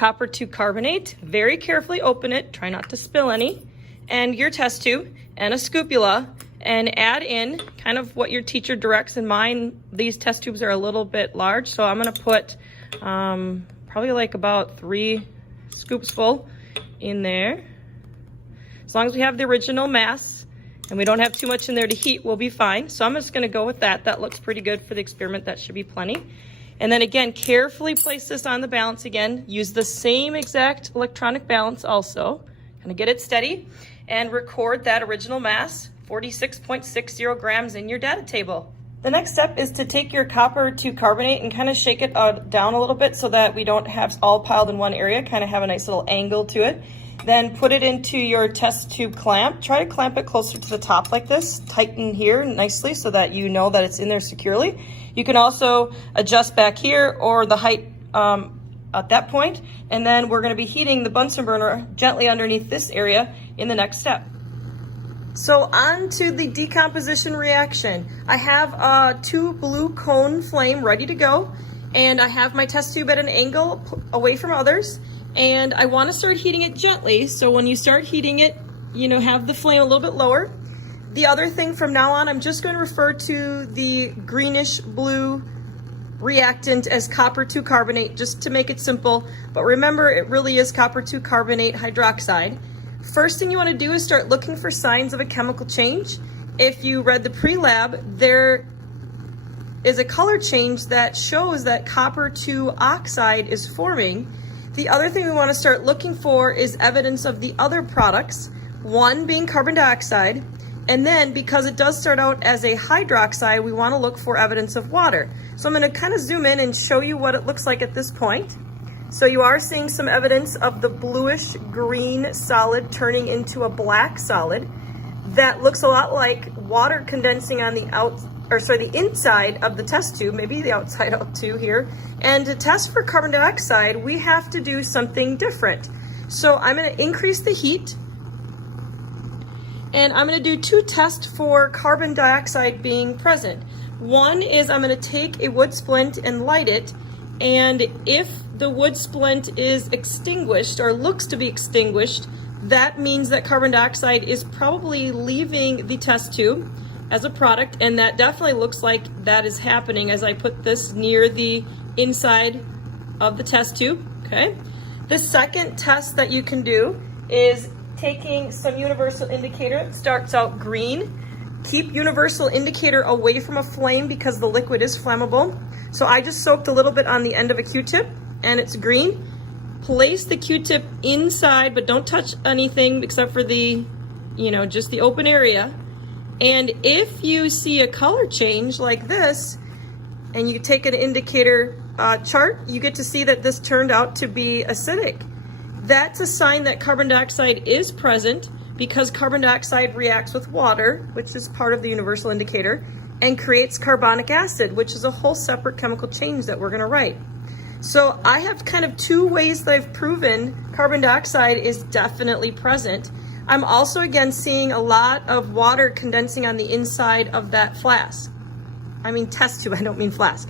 copper 2 carbonate, very carefully open it, try not to spill any, and your test tube and a scupula, and add in kind of what your teacher directs. In mine, these test tubes are a little bit large, so I'm gonna put probably like about 3 scoops full in there. As long as we have the original mass and we don't have too much in there to heat, we'll be fine. So I'm just gonna go with that. That looks pretty good for the experiment. That should be plenty. And then again, carefully place this on the balance again. Use the same exact electronic balance also. Kind of get it steady and record that original mass, 46.60 grams, in your data table. The next step is to take your copper 2 carbonate and kind of shake it down a little bit so that we don't have all piled in one area, kind of have a nice little angle to it. Then put it into your test tube clamp. Try to clamp it closer to the top like this. Tighten here nicely so that you know that it's in there securely. You can also adjust back here or the height at that point. And then we're going to be heating the Bunsen burner gently underneath this area in the next step. So on to the decomposition reaction. I have a 2 blue cone flame ready to go, and I have my test tube at an angle away from others, and I want to start heating it gently. So when you start heating it, have the flame a little bit lower. The other thing from now on, I'm just going to refer to the greenish blue reactant as copper 2 carbonate, just to make it simple. But remember, it really is copper 2 carbonate hydroxide. First thing you want to do is start looking for signs of a chemical change. If you read the pre-lab, there is a color change that shows that copper 2 oxide is forming. The other thing we want to start looking for is evidence of the other products, one being carbon dioxide, and then because it does start out as a hydroxide, we want to look for evidence of water. So I'm going to kind of zoom in and show you what it looks like at this point. So you are seeing some evidence of the bluish green solid turning into a black solid that looks a lot like water condensing on the the inside of the test tube, maybe the outside out too here. And to test for carbon dioxide, we have to do something different. So I'm going to increase the heat, and I'm going to do 2 tests for carbon dioxide being present. One is I'm going to take a wood splint and light it, and if the wood splint is extinguished or looks to be extinguished, that means that carbon dioxide is probably leaving the test tube as a product, and that definitely looks like that is happening as I put this near the inside of the test tube. Okay. The second test that you can do is taking some universal indicator. It starts out green. Keep universal indicator away from a flame because the liquid is flammable. So I just soaked a little bit on the end of a Q-tip, and it's green. Place the Q-tip inside, but don't touch anything except for the, just the open area. And if you see a color change like this, and you take an indicator chart, you get to see that this turned out to be acidic. That's a sign that carbon dioxide is present because carbon dioxide reacts with water, which is part of the universal indicator, and creates carbonic acid, which is a whole separate chemical change that we're going to write. So I have kind of 2 ways that I've proven carbon dioxide is definitely present. I'm also again seeing a lot of water condensing on the inside of that flask. I mean test tube, I don't mean flask.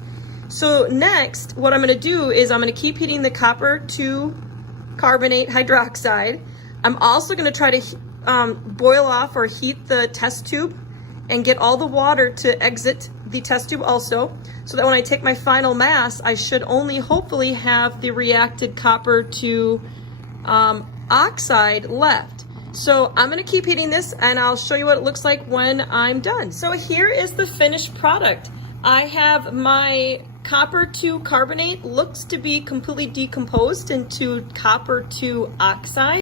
So next, what I'm going to do is I'm going to keep heating the copper 2 carbonate hydroxide. I'm also going to try to boil off or heat the test tube and get all the water to exit the test tube also, so that when I take my final mass, I should only hopefully have the reacted copper 2 oxide left. So I'm going to keep heating this, and I'll show you what it looks like when I'm done. So here is the finished product. I have my copper 2 carbonate, looks to be completely decomposed into copper 2 oxide.